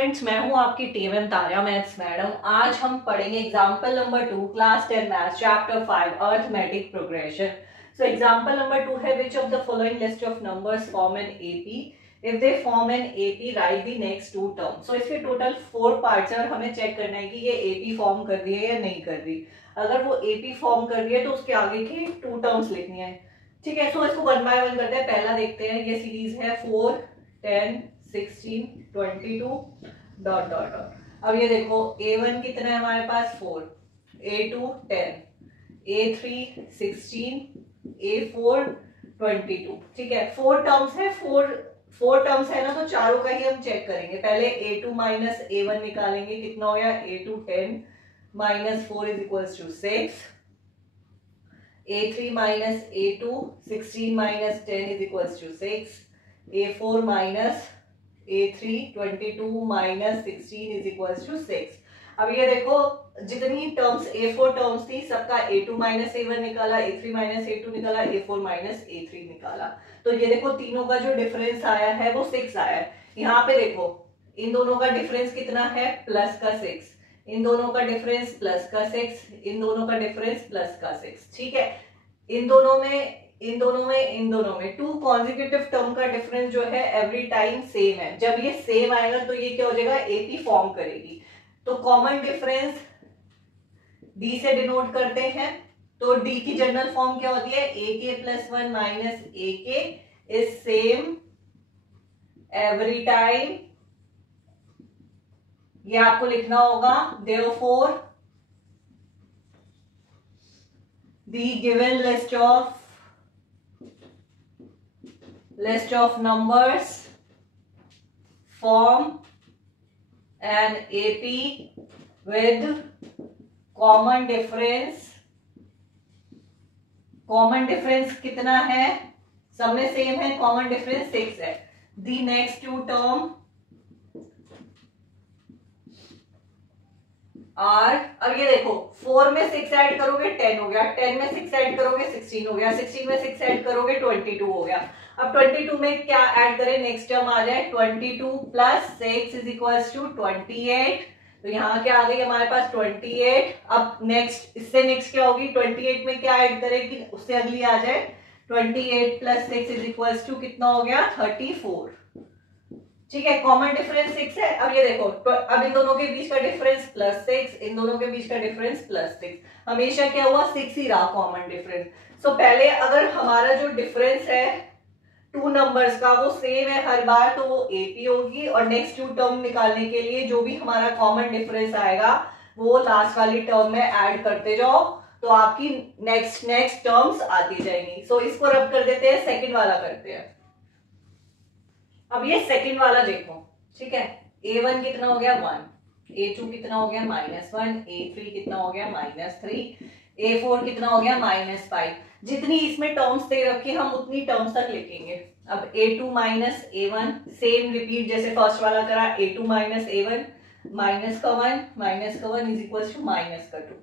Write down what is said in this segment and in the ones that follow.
Students, मैं हूं आपकी टीएमएम तारिया मैथ्स मैडम। आज हम पढ़ेंगे example number 2 class 10 maths chapter 5 arithmetic progression. So example number 2 है which of the following list of numbers form an AP, if they form an AP write the next two term. So इसके total 4 parts हैं और हमें check करना है कि ये AP form कर रही है या नहीं कर रही। अगर वो एपी फॉर्म कर रही है तो उसके आगे की 2 टर्म्स लिखनी है। ठीक है, सो इसको वन बाय वन करते हैं। पहला देखते हैं, ये सीरीज है 4, 10, 16, 22 डॉट डॉट डॉट। अब ये देखो A1 कितना है हमारे पास 4, A2 10, A3 16, A4 22। ठीक है, 4 टर्म्स है, 4 टर्म्स है ना, तो चारों का ही हम चेक करेंगे। पहले A2 माइनस A1 निकालेंगे, कितना हो गया A2 10 minus 4 is equals to 6, A3 minus A2 16 minus 10 is equals to 6, A4 minus A3 22 minus 16 is equals to 6। अब ये देखो जितनी टर्म्स A4 टर्म्स थी सबका A2 माइनस A1 निकाला, A3 माइनस A2 निकाला, A4 माइनस A3 निकाला। तो ये देखो तीनों का जो डिफरेंस आया है वो 6 आया है। यहाँ पे देखो इन दोनों का डिफरेंस कितना है, प्लस का 6, इन दोनों का डिफरेंस प्लस का 6, इन दोनों का डिफरेंस प्लस का 6। ठीक है, इन दोनों में 2 कॉन्जिक्यूटिव टर्म का डिफरेंस जो है एवरी टाइम सेम है। जब ये सेम आएगा तो ये क्या हो जाएगा, एपी फॉर्म करेगी। तो कॉमन डिफरेंस डी से डिनोट करते हैं। तो डी की जनरल फॉर्म क्या होती है, ए के प्लस 1 माइनस ए के इज सेम एवरी टाइम। ये आपको लिखना होगा, therefore the given list of numbers form an AP with common difference कितना है, सब में सेम है, कॉमन डिफरेंस 6 है। the next two term are, अब ये देखो 4 में 6 ऐड करोगे 10 हो गया, 10 में 6 ऐड करोगे 16 हो गया, 16 में 6 ऐड करोगे 22 हो गया। अब 22 में क्या ऐड करें, नेक्स्ट टर्म आ जाए 22 प्लस 6 इज इक्वल्स टू 28। तो यहाँ क्या आ गई हमारे पास 28। अब नेक्स्ट, इससे नेक्स्ट क्या होगी, 28 में क्या ऐड करें कि उससे अगली आ जाए, 28 प्लस 6 इज इक्वल्स टू कितना हो गया 34। ठीक है, कॉमन डिफरेंस 6 है। अब ये देखो अब इन दोनों के बीच का डिफरेंस प्लस 6, इन दोनों के बीच का डिफरेंस प्लस 6, हमेशा क्या हुआ 6 ही रहा कॉमन डिफरेंस। सो पहले अगर हमारा जो डिफरेंस है 2 नंबर्स का वो सेम है हर बार तो वो एपी होगी, और नेक्स्ट 2 टर्म निकालने के लिए जो भी हमारा कॉमन डिफरेंस आएगा वो लास्ट वाली टर्म में ऐड करते जाओ तो आपकी नेक्स्ट टर्म्स आती जाएंगी। सो इसको रब कर देते हैं, सेकेंड वाला करते हैं। अब ये सेकंड वाला देखो, ठीक है, A1 कितना हो गया 1, A2 कितना हो गया -1, A3 कितना हो गया -3, A4 कितना हो गया -5। जितनी इसमें टर्म्स दे रखी हम उतनी टर्म्स तक लिखेंगे। अब A2 minus A1 same repeat जैसे फर्स्ट वाला करा, A2 माइनस A1 माइनस का 1 इज इक्वल टू माइनस का 2,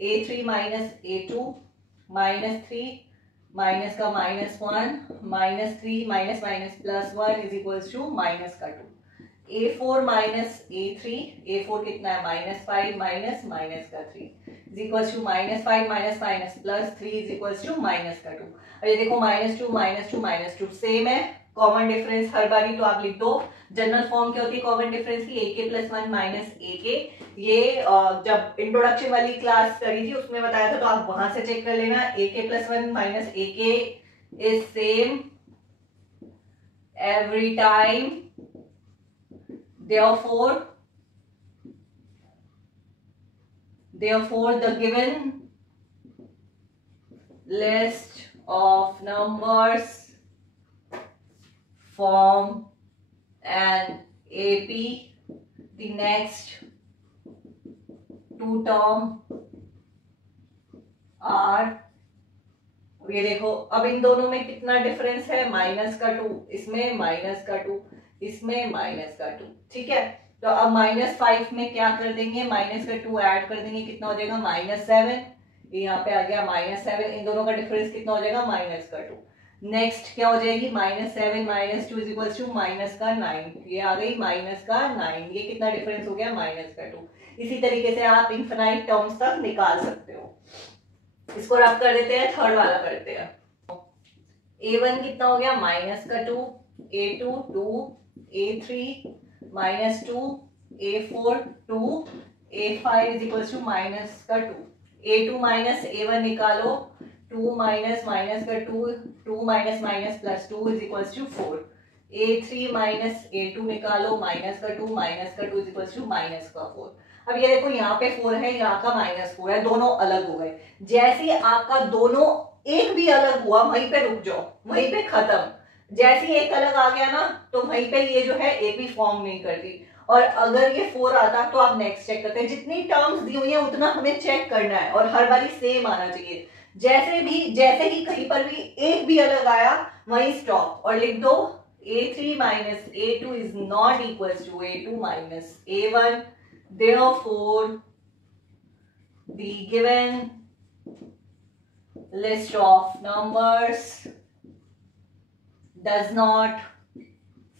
A3 माइनस A2 -3 माइनस का -1 -3 minus minus plus 1 is equals to minus का 2, A4 माइनस A3, A4 कितना है -5 माइनस माइनस का 3 is equals to -5 minus minus plus 3 is equals to minus का 2। अब ये देखो -2 सेम है, कॉमन डिफरेंस हर बारी तो आप लिख दो। जनरल फॉर्म क्या होती है कॉमन डिफरेंस की, ए के प्लस 1 माइनस ए के। ये जब इंट्रोडक्शन वाली क्लास करी थी उसमें बताया था, तो आप वहां से चेक कर लेना। ए के प्लस 1 माइनस ए के is same every time, therefore the given list of numbers form an AP, the next 2 term are, ये देखो अब इन दोनों में कितना डिफरेंस है, माइनस का 2, इसमें माइनस का 2, इसमें माइनस का 2। ठीक है, तो अब -5 में क्या कर देंगे, माइनस का 2 ऐड कर देंगे, कितना हो जाएगा -7। यहाँ पे आ गया -7, इन दोनों का डिफरेंस कितना हो जाएगा -2। नेक्स्ट क्या हो जाएगी, -7 -2 इज इक्वल टू -9, ये आ गई -9, ये कितना डिफरेंस हो गया, -2। इसी तरीके से आप इनफिनाइट टर्म्स तक निकाल सकते हो। इसको रब कर देते हैं, थर्ड वाला करते हैं। a1 कितना हो गया, -2, a2 2, a3 -2, a4 2, a5 is equal to -2, a2 minus a1 निकालो, 2 minus -2, 2 minus +2 is equal to 4, a3 minus a2 निकालो, -2 इज इक्वल टू -4। अब ये देखो यहाँ पे 4 है, यहाँ का -4 है, दोनों अलग हो गए। जैसे ही आपका दोनों एक भी अलग हुआ, वहीं पे रुक जाओ, वहीं पे खत्म। जैसे ही एक अलग आ गया ना, तो वहीं पे ये जो है एक भी फॉर्म नहीं करती। और अगर ये 4 आता तो आप नेक्स्ट चेक करते हैं। जितनी टर्म्स दी हुई है उतना हमें चेक करना है और हर बारी सेम आना चाहिए। जैसे ही कहीं पर भी एक भी अलग आया, वहीं स्टॉप और लिख दो a3 minus a2 is not equal to a2 minus a1। Therefore, the given list of numbers does not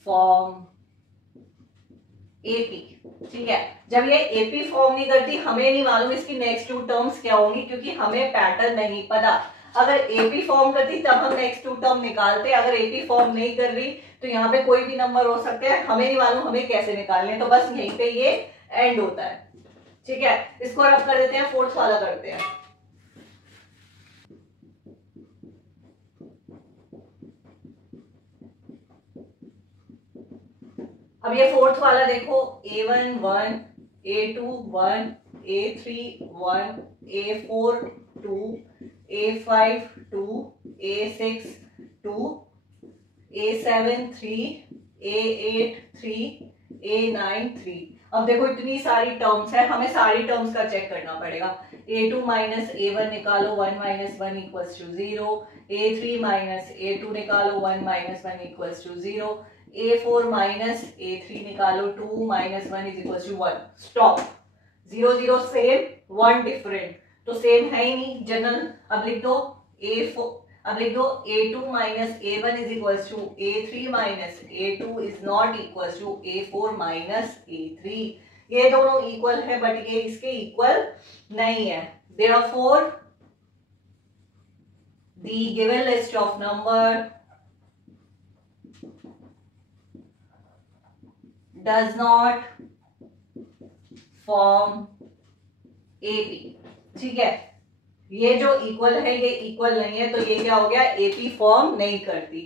form AP। ठीक है, जब ये AP फॉर्म नहीं करती, हमें नहीं मालूम इसकी नेक्स्ट 2 टर्म्स क्या होंगी, क्योंकि हमें पैटर्न नहीं पता। अगर AP फॉर्म करती तब हम नेक्स्ट 2 टर्म निकालते। अगर AP फॉर्म नहीं कर रही तो यहाँ पे कोई भी नंबर हो सकते हैं, हमें नहीं मालूम हमें कैसे निकालने, तो बस यहीं पे ये एंड होता है। ठीक है, इसको रब कर देते हैं, फोर्थ वाला करते हैं। अब ये फोर्थ वाला देखो, a1 1, a2 1, a3 1, a4 2, a5 2, a6 2, a7 3, a8 3, a9 3। अब देखो इतनी सारी टर्म्स है, हमें सारी टर्म्स का चेक करना पड़ेगा। a2 माइनस a1 निकालो, 1 minus 1 equals to 0, a3 minus a2 निकालो, 1 minus 1 equals to 0, a4 minus a3 निकालो, 2 minus 1 is equals to 1। Stop. 0 0 same, 1 different, तो सेम है ही नहीं, जनरल। अब लिख दो a2 minus a1 is equals to a3 minus a2 is not equals to a4 minus a3। ये दोनों इक्वल है, बट ये इसके इक्वल नहीं है। Therefore, the given list of number does not form AP। ठीक है, ये जो इक्वल है ये इक्वल नहीं है, तो ये क्या हो गया, AP फॉर्म नहीं करती।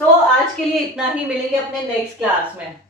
सो आज के लिए इतना ही, मिलेंगे अपने नेक्स्ट क्लास में।